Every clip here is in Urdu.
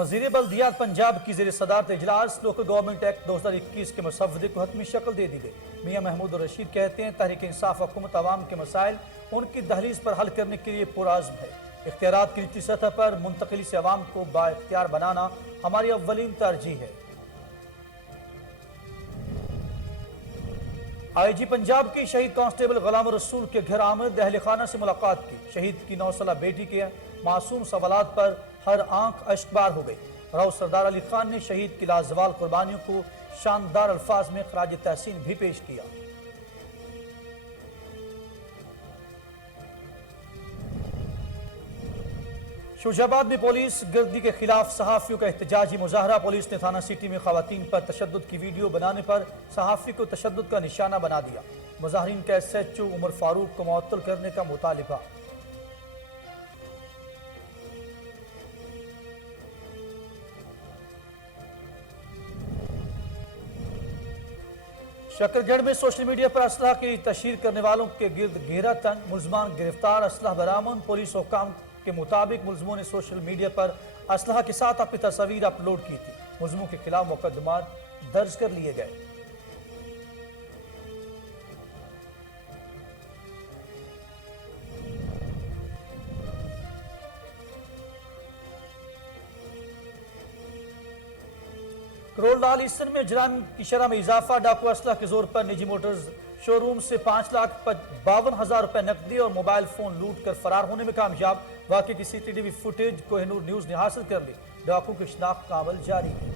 وزیر بلدیات پنجاب کی زیر صدارت اجلاس لوکل گورنمنٹ ایکٹ 2021 کے مسودے کو حتمی شکل دے دی گئی۔ میاں محمود الرشید کہتے ہیں تحریک انصاف حکومت عوام کے مسائل ان کی دہلیز پر حل کرنے کے لیے پرعزم ہے۔ اختیارات کی نچلی سطح پر منتقلی سے عوام کو با اختیار بنانا ہماری اولین ترجیح ہے۔ آئی جی پنجاب کی شہید کانسٹیبل غلام رسول کے گھر آمد، اہل خانہ سے ملاقات کی۔ شہید کی 9 سالہ بیٹی کے معصوم سوالات پر ہر آنکھ اشکبار ہو گئی۔ راؤ سردار علی خان نے شہید کی لازوال قربانیوں کو شاندار الفاظ میں خراج تحسین بھی پیش کیا۔ شوجہ آباد میں پولیس گردی کے خلاف صحافیوں کا احتجاجی مظاہرہ۔ پولیس نے تھانہ سٹی میں خواتین پر تشدد کی ویڈیو بنانے پر صحافی کو تشدد کا نشانہ بنا دیا۔ مظاہرین کا ایس ایچ او عمر فاروق کو معطل کرنے کا مطالبہ۔ شکرگڑھ میں سوشل میڈیا پر اسلحہ کی تشہیر کرنے والوں کے گرد گھیرا تنگ، ملزمان گرفتار، اسلحہ برآمد۔ پولیس حکام کے مطابق ملزموں نے سوشل میڈیا پر اسلحہ کے ساتھ اپنی تصاویر اپلوڈ کی تھی۔ ملزموں کے خلاف مقدمات درج کر لیے گئے۔ کروڑ لال ایسٹرن میں جرائم کی شرح میں اضافہ، ڈاکو اسلحہ کے زور پر نجی موٹرز شو روم سے 5,52,000 روپے نقدی اور موبائل فون لوٹ کر فرار ہونے میں کامیاب۔ واقعے کی CCTV footage Koh Noor news نے حاصل کر لی۔ ڈاکو کی شناخت کا عمل جاری ہے۔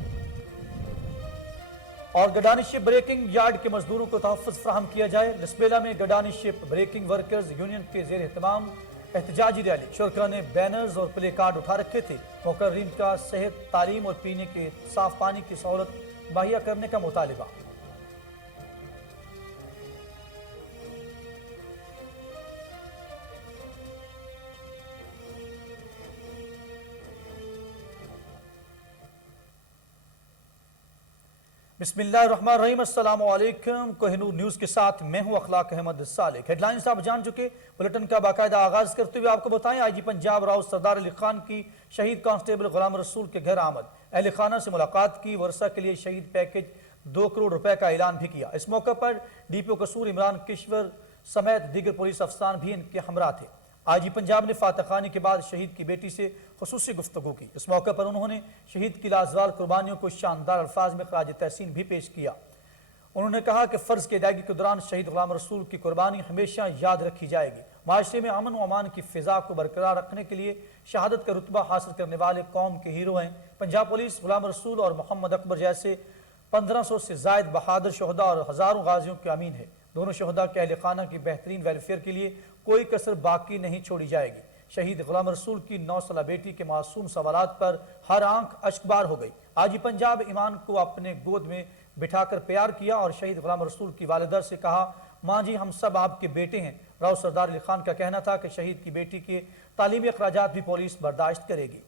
اور گڈانی شپ بریکنگ یارڈ کے مزدوروں کو تحفظ فراہم کیا جائے۔ لسبیلا میں گڈانی شپ بریکنگ ورکرز یونین کے زیر اہتمام احتجاجی ریلی۔ شرکاء نے بینرز اور پلے کارڈ اٹھا رکھے تھے۔ مقررین کا صحت، تعلیم اور پینے کے صاف پانی کی سہولت مہیا کرنے کا مطالبہ۔ بسم اللہ الرحمن الرحیم، السلام علیکم۔ کوہ نور نیوز کے ساتھ میں ہوں اخلاق احمد صالح۔ ہیڈ لائنز آپ جان چکے، بلیٹن کا باقاعدہ آغاز کرتے ہوئے آپ کو بتائیں آئی جی پنجاب راؤ سردار علی خان کی شہید کانسٹیبل غلام رسول کے گھر آمد، اہل خانہ سے ملاقات کی، ورثہ کے لیے شہید پیکج 2 کروڑ روپے کا اعلان بھی کیا۔ اس موقع پر ڈی پی او قصور عمران کشور سمیت دیگر پولیس افسران بھی ان کے ہمراہ تھے۔ آئی جی پنجاب نے فاتح خانی کے بعد شہید کی بیٹی سے خصوصی گفتگو کی۔ اس موقع پر انہوں نے شہید کی لازوال قربانیوں کو شاندار الفاظ میں خراج تحسین بھی پیش کیا۔ انہوں نے کہا کہ فرض کی ادائیگی کے دوران شہید غلام رسول کی قربانی ہمیشہ یاد رکھی جائے گی۔ معاشرے میں امن و امان کی فضا کو برقرار رکھنے کے لیے شہادت کا رتبہ حاصل کرنے والے قوم کے ہیرو ہیں۔ پنجاب پولیس غلام رسول اور محمد اکبر جیسے 1500 سے زائد بہادر شہداء اور ہزاروں غازیوں کے امین ہے۔ دونوں شہداء کے اہل خانہ کی بہترین ویلفیئر کے لیے کوئی کسر باقی نہیں چھوڑی جائے گی۔ شہید غلام رسول کی 9 سالہ بیٹی کے معصوم سوالات پر ہر آنکھ اشکبار ہو گئی۔ آئی جی پنجاب ایمان کو اپنے گود میں بٹھا کر پیار کیا اور شہید غلام رسول کی والدہ سے کہا، ماں جی ہم سب آپ کے بیٹے ہیں۔ راؤ سردار علی خان کا کہنا تھا کہ شہید کی بیٹی کے تعلیمی اخراجات بھی پولیس برداشت کرے گی۔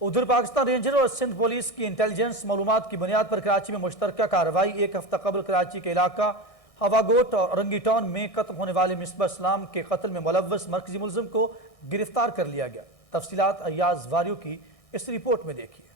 ادھر پاکستان رینجر اور سندھ پولیس کی انٹیلیجنس معلومات کی بنیاد پر کراچی میں مشترکہ کارروائی۔ ایک ہفتہ قبل کراچی کے علاقہ ہواگوٹ اور اورنگی ٹاؤن میں قتل ہونے والے مصباح اسلام کے قتل میں ملوث مرکزی ملزم کو گرفتار کر لیا گیا۔ تفصیلات ایاز واریو کی اس رپورٹ میں دیکھیے۔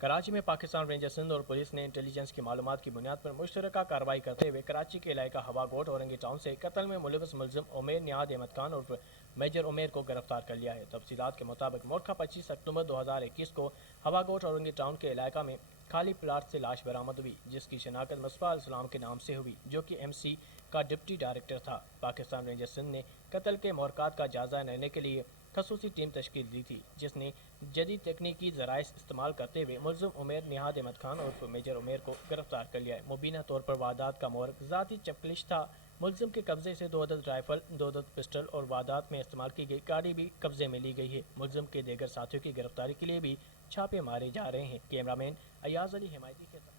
کراچی میں پاکستان رینجر سندھ اور پولیس نے انٹیلیجنس کی معلومات کی بنیاد پر مشترکہ کارروائی کرتے ہوئے کراچی کے علاقہ ہواگوٹ اورنگی ٹاؤن سے قتل میں ملوث ملزم عمیر نیاد احمد خان اور میجر عمیر کو گرفتار کر لیا ہے۔ تفصیلات کے مطابق مورکھا 25 اکتوبر 2021 کو ہواگوٹ اورنگی ٹاؤن کے علاقہ میں خالی پلاٹ سے لاش برآمد ہوئی، جس کی شناخت مصباح اسلام کے نام سے ہوئی، جو کہ MC کا ڈپٹی ڈائریکٹر تھا۔ پاکستان رینجر سندھ نے قتل کے محرکات کا جائزہ لینے کے لیے خصوصی ٹیم تشکیل دی تھی، جس نے جدید تکنیکی ذرائع استعمال کرتے ہوئے ملزم عمیر نیاد احمد خان اور میجر عمیر کو گرفتار کر لیا ہے۔ مبینہ طور پر واردات کا محرک ذاتی چپکلش تھا۔ ملزم کے قبضے سے 2 عدد رائفل، 2 عدد پسٹل اور واردات میں استعمال کی گئی گاڑی بھی قبضے میں لی گئی ہے۔ ملزم کے دیگر ساتھیوں کی گرفتاری کے لیے بھی چھاپے مارے جا رہے ہیں۔ کیمرامین ایاز علی حمایتی کے ساتھ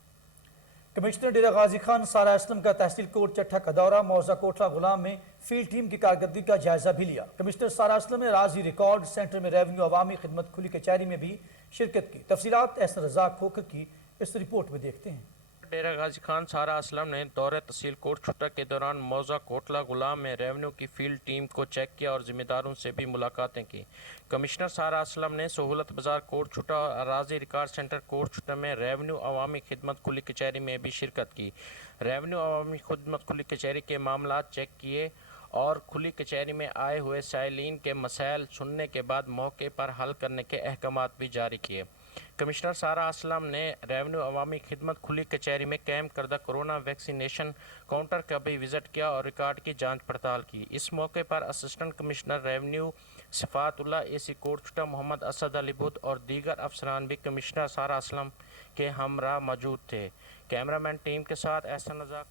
کمشنر ڈیرہ غازی خان سارا اسلم کا تحصیل کوٹ چٹھا کا دورہ، موضوع کوٹلہ غلام میں فیلڈ ٹیم کی کارکردگی کا جائزہ بھی لیا۔ کمشنر سارا اسلم نے راضی ریکارڈ سینٹر میں ریونیو عوامی خدمت کھلی کچہری میں بھی شرکت کی۔ تفصیلات احسن رضا کھوکھر کی اس رپورٹ میں دیکھتے ہیں۔ ڈیرہ غازی خان سارا اسلم نے دورہ تحصیل کوٹ چھٹا کے دوران موضع کوٹلہ غلام میں ریونیو کی فیلڈ ٹیم کو چیک کیا اور ذمہ داروں سے بھی ملاقاتیں کی۔ کمشنر سارا اسلم نے سہولت بازار کوٹ چھٹا اور اراضی ریکارڈ سینٹر کوٹ چھٹا میں ریونیو عوامی خدمت کھلی کچہری میں بھی شرکت کی۔ ریونیو عوامی خدمت کھلی کچہری کے معاملات چیک کیے اور کھلی کچہری میں آئے ہوئے سائلین کے مسائل سننے کے بعد موقع پر حل کرنے کے احکامات بھی جاری کیے۔ کمشنر سارا اسلم نے ریونیو عوامی خدمت کھلی کچہری میں قائم کردہ کورونا ویکسینیشن کاؤنٹر کا بھی وزٹ کیا اور ریکارڈ کی جانچ پڑتال کی۔ اس موقع پر اسسٹنٹ کمشنر ریونیو صفات اللہ اے سی کوٹ چھٹا محمد اسد علی بدھ اور دیگر افسران بھی کمشنر سارا اسلم کے ہمراہ موجود تھے۔ کیمرامین ٹیم کے ساتھ احسن رضا۔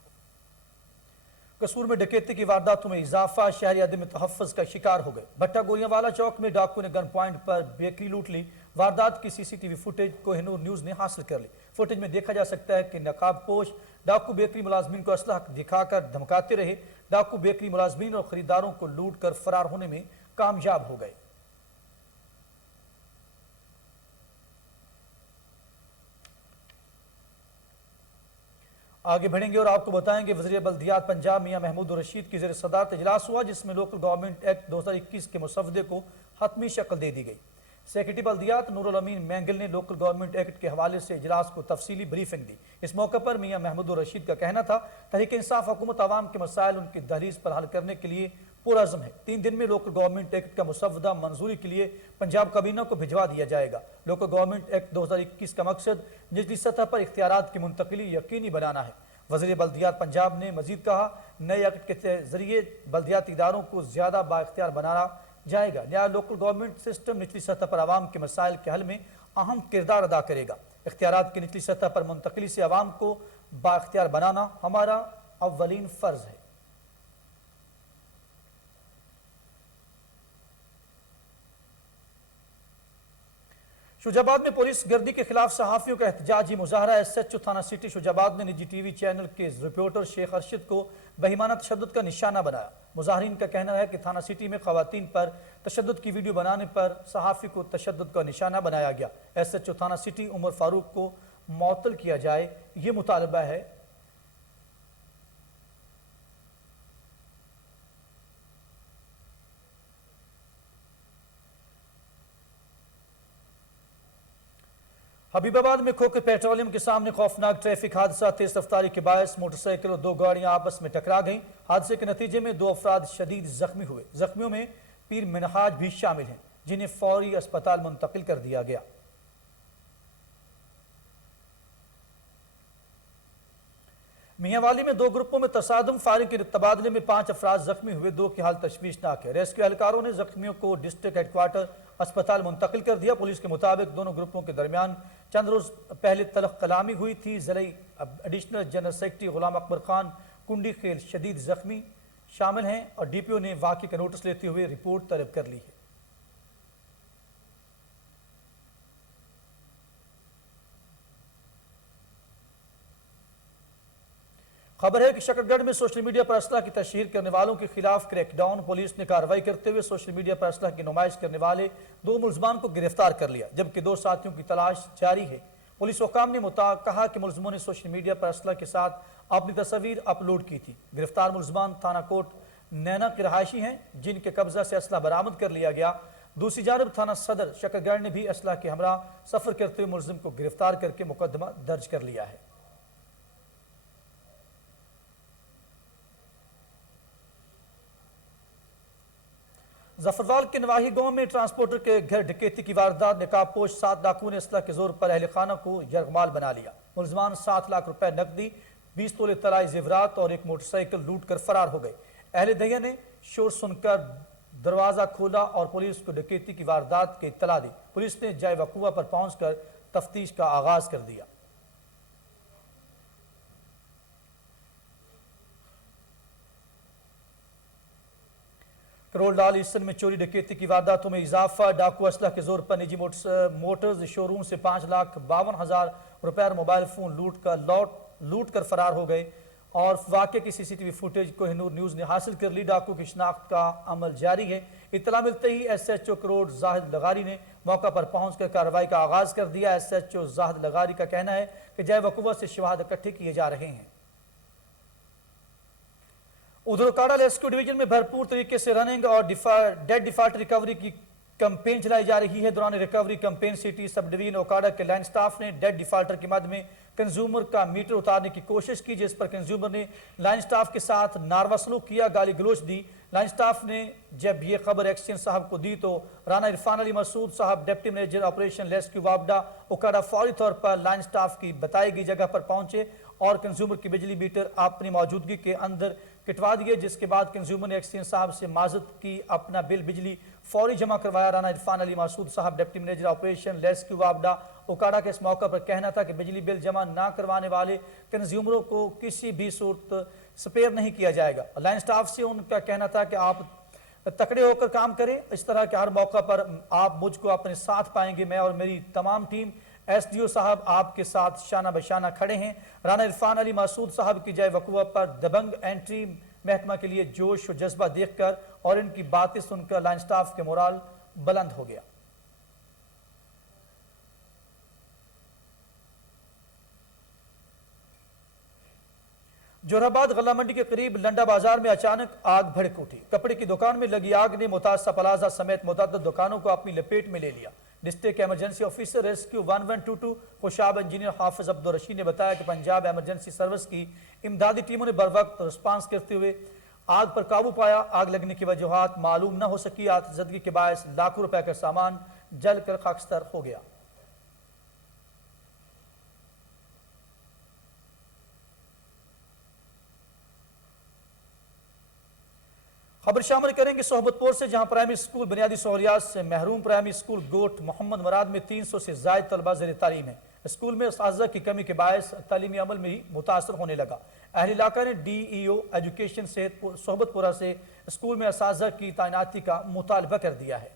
قصور میں ڈکیتی کی وارداتوں میں اضافہ، شہری عدم تحفظ کا شکار ہو گئے۔ بھٹا گوریاں والا چوک میں ڈاکو نے گن پوائنٹ پر بیکری لوٹ لی۔ واردات کی C C T V footage Koh Noor news نے حاصل کر لی۔ فوٹیج میں دیکھا جا سکتا ہے کہ نقاب پوش ڈاکو بیکری ملازمین کو اسلحہ دکھا کر دھمکاتے رہے۔ ڈاکو بیکری ملازمین اور خریداروں کو لوٹ کر فرار ہونے میں کامیاب ہو گئے۔ آگے بڑھیں گے اور آپ کو بتائیں گے وزیر بلدیات پنجاب میاں محمود الرشید کی زیر صدارت اجلاس ہوا، جس میں لوکل گورنمنٹ ایکٹ 2021 کے مسودے کو حتمی شکل دے دی گئی۔ سیکرٹری بلدیات نور الامین مینگل نے لوکل گورنمنٹ ایکٹ کے حوالے سے اجلاس کو تفصیلی بریفنگ دی۔ اس موقع پر میاں محمود الرشید کا کہنا تھا تحریک انصاف حکومت عوام کے مسائل ان کی دہلیز پر حل کرنے کے لیے پرعزم ہے۔ 3 دن میں لوکل گورنمنٹ ایکٹ کا مسودہ منظوری کے لیے پنجاب کابینہ کو بھجوا دیا جائے گا۔ لوکل گورنمنٹ ایکٹ 2021 کا مقصد نچلی سطح پر اختیارات کی منتقلی یقینی بنانا ہے۔ وزیر بلدیات پنجاب نے مزید کہا نئے ایکٹ کے ذریعے بلدیاتی اداروں کو زیادہ بااختیار بنانا جائے گا۔ نیا لوکل گورنمنٹ سسٹم نچلی سطح پر عوام کے مسائل کے حل میں اہم کردار ادا کرے گا۔ اختیارات کی نچلی سطح پر منتقلی سے عوام کو بااختیار بنانا ہمارا اولین فرض ہے۔ شوجہ آباد میں پولیس گردی کے خلاف صحافیوں کا احتجاجی مظاہرہ۔ ایس ایچ او تھانہ سٹی شوجہ آباد نے نجی ٹی وی چینل کے رپورٹر شیخ ارشد کو بہیمانہ تشدد کا نشانہ بنایا۔ مظاہرین کا کہنا ہے کہ تھانہ سٹی میں خواتین پر تشدد کی ویڈیو بنانے پر صحافی کو تشدد کا نشانہ بنایا گیا۔ ایس ایچ او تھانہ سٹی عمر فاروق کو معطل کیا جائے، یہ مطالبہ ہے۔ حبیب آباد میں کھوکھر پیٹرولیم کے سامنے خوفناک ٹریفک حادثہ، تیز رفتاری کے باعث موٹر سائیکل اور 2 گاڑیاں آپس میں ٹکرا گئیں۔ حادثے کے نتیجے میں 2 افراد شدید زخمی ہوئے۔ زخمیوں میں پیر منہاج بھی شامل ہیں، جنہیں فوری اسپتال منتقل کر دیا گیا۔ میاں والی میں 2 گروپوں میں تصادم، فائرنگ کے تبادلے میں 5 افراد زخمی ہوئے، 2 کی حالت تشویشناک ہے۔ ریسکیو اہلکاروں نے زخمیوں کو ڈسٹرکٹ ہیڈ کوارٹر اسپتال منتقل کر دیا۔ پولیس کے مطابق دونوں گروپوں کے درمیان چند روز پہلے تلخ کلامی ہوئی تھی۔ ضلعی ایڈیشنل جنرل سیکرٹری غلام اکبر خان کنڈی خیل شدید زخمی شامل ہیں اور ڈی پی او نے واقعے کا نوٹس لیتے ہوئے رپورٹ طلب کر لی ہے۔ خبر ہے کہ شکرگڑھ میں سوشل میڈیا پر اسلحہ کی تشہیر کرنے والوں کے خلاف کریک ڈاؤن۔ پولیس نے کارروائی کرتے ہوئے سوشل میڈیا پر اسلحہ کی نمائش کرنے والے 2 ملزمان کو گرفتار کر لیا، جبکہ 2 ساتھیوں کی تلاش جاری ہے۔ پولیس حکام نے کہا کہ ملزموں نے سوشل میڈیا پر اسلحہ کے ساتھ اپنی تصاویر اپلوڈ کی تھی۔ گرفتار ملزمان تھانہ کوٹ نینا کے رہائشی ہیں، جن کے قبضہ سے اسلحہ برآمد کر لیا گیا۔ دوسری جانب تھانہ صدر شکرگڑھ نے بھی اسلحہ کے ہمراہ سفر کرتے ہوئے ملزم کو گرفتار کر کے مقدمہ درج کر لیا ہے۔ ظفروال کے نواحی گاؤں میں ٹرانسپورٹر کے گھر ڈکیتی کی واردات، نقاب پوش 7 ڈاکوؤں نے اسلحہ کے زور پر اہل خانہ کو یرغمال بنا لیا۔ ملزمان 7 لاکھ روپے نقدی، 20 تولے طلائی زیورات اور 1 موٹر سائیکل لوٹ کر فرار ہو گئے۔ اہل دہیا نے شور سن کر دروازہ کھولا اور پولیس کو ڈکیتی کی واردات کی اطلاع دی۔ پولیس نے جائے وقوع پر پہنچ کر تفتیش کا آغاز کر دیا۔ کرول ڈال ایسن میں چوری ڈکیتی کی وارداتوں میں اضافہ، ڈاکو اسلحہ کے زور پر نجی موٹرز شو روم سے 5,52,000 روپے اور موبائل فون لوٹ کر فرار ہو گئے۔ اور واقعے کی C C T V footage Kohinoor news نے حاصل کر لی. ڈاکو کی شناخت کا عمل جاری ہے. اطلاع ملتے ہی ایس ایچ او کروڑ زاہد لغاری نے موقع پر پہنچ کر کارروائی کا آغاز کر دیا. ایس ایچ او زاہد لغاری کا کہنا ہے کہ جائے وقوع سے شواہد اکٹھے کیے جا رہے ہیں. ادھر اوکاڑا ریسکیو ڈویژن میں بھرپور طریقے سے رننگ اور ڈیڈ ڈیفالٹ ریکوری کی کمپین چلائی جا رہی ہے. دوران ریکوری کمپین سٹی سب ڈویژن اوکاڑا کے لائن سٹاف نے ڈیڈ ڈیفالٹر کی مد میں کنزیومر کا میٹر اتارنے کی کوشش کی, جس پر کنزیومر نے لائن سٹاف کے ساتھ ناروا سلوک کیا, گالی گلوچ دی. لائن سٹاف نے جب یہ خبر ایکسچینج صاحب کو دی تو Rana Irfan Ali Masood Sahib deputy manager operation rescue وابڈا اوکاڑا فوری طور پر لائن سٹاف کی بتائی گئی جگہ پر پہنچے اور کنزیومر کی بجلی میٹر اپنی موجودگی کے اندر کٹوا دیے, جس کے بعد کنزیومر نے ایکسچینج صاحب سے معذرت کی, اپنا بل بجلی فوری جمع کروایا. Rana Irfan Ali Masood Sahib deputy manager operation rescue وابڈا اوکاڑا کے اس موقع پر کہنا تھا کہ بجلی بل جمع نہ کروانے والے کنزیومروں کو کسی بھی صورت سپیئر نہیں کیا جائے گا. لائن سٹاف سے ان کا کہنا تھا کہ آپ تکڑے ہو کر کام کریں, اس طرح کے ہر موقع پر آپ مجھ کو اپنے ساتھ پائیں گے. میں اور میری تمام ٹیم ایس ڈی او صاحب آپ کے ساتھ شانہ بشانہ کھڑے ہیں. رانا عرفان علی مسعود صاحب کی جائے وقوع پر دبنگ اینٹری محکمہ کے لیے جوش و جذبہ دیکھ کر اور ان کی باتیں سن کر لائن سٹاف کے مورال بلند ہو گیا. جوہر آباد غلہ منڈی کے قریب لنڈا بازار میں اچانک آگ بھڑک اٹھی. کپڑے کی دکان میں لگی آگ نے متاثرہ پلازہ سمیت متعدد دکانوں کو اپنی لپیٹ میں لے لیا. District emergency officer rescue 1122 Khushab engineer حافظ عبدالرشید نے بتایا کہ پنجاب ایمرجنسی سروس کی امدادی ٹیموں نے بروقت رسپانس کرتے ہوئے آگ پر قابو پایا. آگ لگنے کی وجوہات معلوم نہ ہو سکی. آتش زدگی کے باعث لاکھوں روپے کا سامان جل کر خاکستر ہو گیا. خبر شامل کریں گے صحبت پور سے, جہاں پرائمری اسکول بنیادی سہولیات سے محروم پرائمری اسکول گوٹ محمد مراد میں 300 سے زائد طلبہ زیر تعلیم ہیں. اسکول میں اساتذہ کی کمی کے باعث تعلیمی عمل میں ہی متاثر ہونے لگا. اہل علاقہ نے ڈی ای او ایجوکیشن سے صحبت پورہ سے اسکول میں اساتذہ کی تعیناتی کا مطالبہ کر دیا ہے.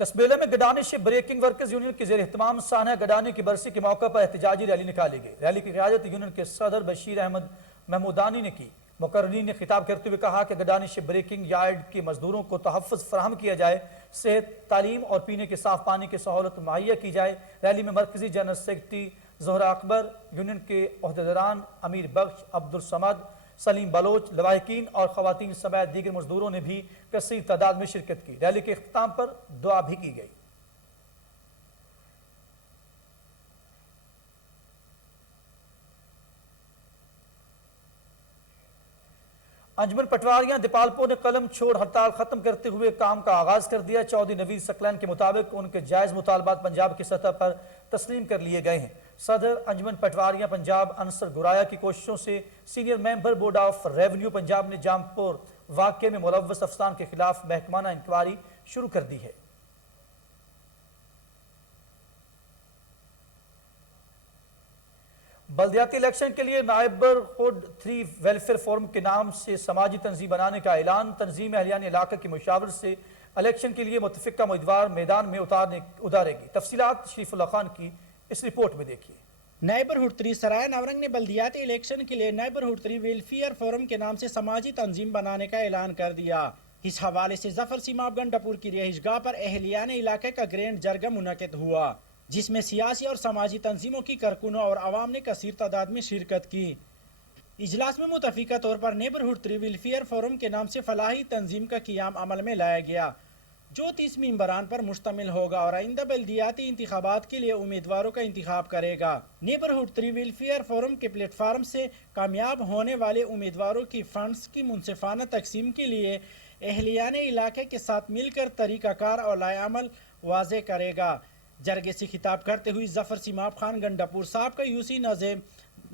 دسبیلہ میں گڈانش بریکنگ ورکرز یونین کے زیر اہتمام سانحہ گڈانے کی برسی کے موقع پر احتجاجی ریلی نکالی گئی. ریلی کی قیادت یونین کے صدر بشیر احمد محمودانی نے کی. مقررین نے خطاب کرتے ہوئے کہا کہ گڈانش بریکنگ یارڈ کے مزدوروں کو تحفظ فراہم کیا جائے, صحت, تعلیم اور پینے کے صاف پانی کی سہولت مہیا کی جائے. ریلی میں مرکزی جنرل سیکرٹری زہرا اکبر, یونین کے عہدیداران امیر بخش, عبدالصمد, سلیم بلوچ, لواحقین اور خواتین سمیت دیگر مزدوروں نے بھی کثیر تعداد میں شرکت کی. ریلی کے اختتام پر دعا بھی کی گئی. انجمن پٹواریاں دیپالپور نے قلم چھوڑ ہڑتال ختم کرتے ہوئے کام کا آغاز کر دیا. چودھری نوید سکلین کے مطابق ان کے جائز مطالبات پنجاب کی سطح پر تسلیم کر لیے گئے ہیں. صدر انجمن پٹواریاں پنجاب انصر گرایا کی کوششوں سے senior member board of revenue Punjab نے جامپور واقعے میں ملوث افسران کے خلاف محکمانہ انکوائری شروع کر دی ہے. بلدیاتی الیکشن کے لیے نائبرہڈ 3 ویلفیئر فورم کے نام سے سماجی تنظیم بنانے کا اعلان. تنظیم اہلیان علاقہ کی مشاورت سے الیکشن کے لیے متفقہ امیدوار میدان میں اتارے گی. تفصیلات شریف اللہ خان کی اس رپورٹ میں دیکھیے. نائبرہڈ 3 سرائے نورنگ نے بلدیاتی الیکشن کے لیے نائبرہڈ 3 ویلفیئر فورم کے نام سے سماجی تنظیم بنانے کا اعلان کر دیا. اس حوالے سے ظفر سیماب گنڈاپور کی رہائش گاہ پر اہلیان علاقے کا گرینڈ جرگہ منعقد ہوا, جس میں سیاسی اور سماجی تنظیموں کی کارکنوں اور عوام نے کثیر تعداد میں شرکت کی. اجلاس میں متفقہ طور پر نیبرہڈ 3 ویلفیئر فورم کے نام سے فلاحی تنظیم کا قیام عمل میں لایا گیا, جو 30 ممبران پر مشتمل ہوگا اور آئندہ بلدیاتی انتخابات کے لیے امیدواروں کا انتخاب کرے گا. نیبرہڈ 3 ویلفیئر فورم کے پلیٹ فارم سے کامیاب ہونے والے امیدواروں کی فنڈز کی منصفانہ تقسیم کے لیے اہلیان علاقے کے ساتھ مل کر طریقہ کار اور لائحہ عمل واضح کرے گا. جرگے سے خطاب کرتے ہوئے ظفر سیماب خان گنڈاپور صاحب کا یوسی نظم